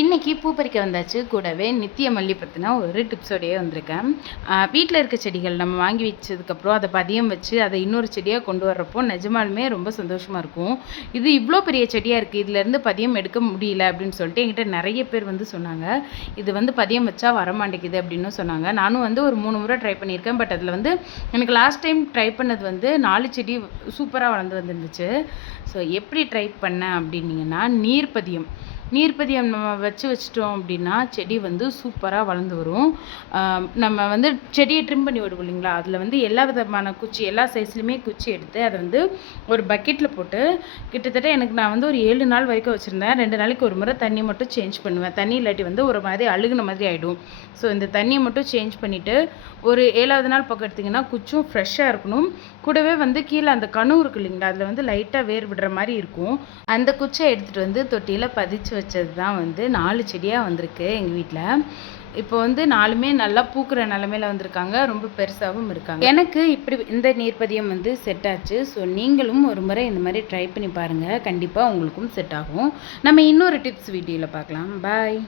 இன்னைக்கு பூ பறிக்க வந்தாச்சு. கூடவே நித்திய மல்லி பத்தின ஒரு டிப்ஸோடயே வந்திருக்கேன். வீட்ல இருக்க செடிகள் நம்ம வாங்கி வச்சதுக்கப்புறம் அத பதியம் வச்சு, அத இன்னொரு செடியா கொண்டு வர்றப்போ நிஜமாலுமே ரொம்ப சந்தோஷமா இருக்கும். இது இவ்ளோ பெரிய செடியா இருக்கு. இதுலேருந்து பதியம் எடுக்க முடியல அப்படின்னு சொல்லிட்டு என்கிட்ட நெறைய பேர் வந்து சொன்னாங்க. இது வந்து பதியம் வச்சா வரமாட்டேங்குது அப்படின்னு சொன்னாங்க. நானும் வந்து ஒரு 3 முறை ட்ரை பண்ணியிருக்கேன். பட் அதில வந்து எனக்கு லாஸ்ட் டைம் ட்ரை பண்ணது வந்து 4 செடி சூப்பரா வளர்ந்து வந்துருந்துச்சு. ஸோ எப்படி ட்ரை பண்ணேன் அப்படின்னீங்கன்னா, நீர்ப்பதியம் நம்ம வச்சுட்டோம் அப்படின்னா செடி வந்து சூப்பராக வளர்ந்து வரும். நம்ம வந்து செடியை ட்ரிம் பண்ணி விடுவோம் இல்லைங்களா, அதில் வந்து எல்லா விதமான குச்சி எல்லா சைஸ்லையுமே குச்சி எடுத்து அதை வந்து ஒரு பக்கெட்டில் போட்டு கிட்டத்தட்ட எனக்கு நான் வந்து ஒரு 7 நாள் வரைக்கும் வச்சுருந்தேன். 2 நாளைக்கு ஒரு முறை தண்ணி மட்டும் சேஞ்ச் பண்ணுவேன். தண்ணி இல்லாட்டி வந்து ஒரு மாதிரி அழுகுன மாதிரி ஆகிடும். ஸோ இந்த தண்ணியை மட்டும் சேஞ்ச் பண்ணிவிட்டு ஒரு 7வது நாள் பக்கம் எடுத்திங்கன்னா குச்சும் ஃப்ரெஷ்ஷாக இருக்கணும். கூடவே வந்து கீழே அந்த கணு இருக்கு இல்லைங்களா, அதில் வந்து லைட்டாக வேர் விடுற மாதிரி இருக்கும். அந்த குச்சை எடுத்துகிட்டு வந்து தொட்டியில் பதிச்சு வச்சது தான் வந்து 4 செடியாக வந்திருக்கு எங்கள் வீட்டில். இப்போ வந்து 4மே நல்லா பூக்கிற நிலமையில வந்திருக்காங்க. ரொம்ப பெருசாகவும் இருக்காங்க. எனக்கு இப்படி இந்த நீர்ப்பதியம் வந்து செட் ஆச்சு. ஸோ நீங்களும் ஒரு முறை இந்த மாதிரி ட்ரை பண்ணி பாருங்கள். கண்டிப்பாக உங்களுக்கும் செட் ஆகும். நம்ம இன்னொரு டிப்ஸ் வீடியோவில் பார்க்கலாம். பாய்.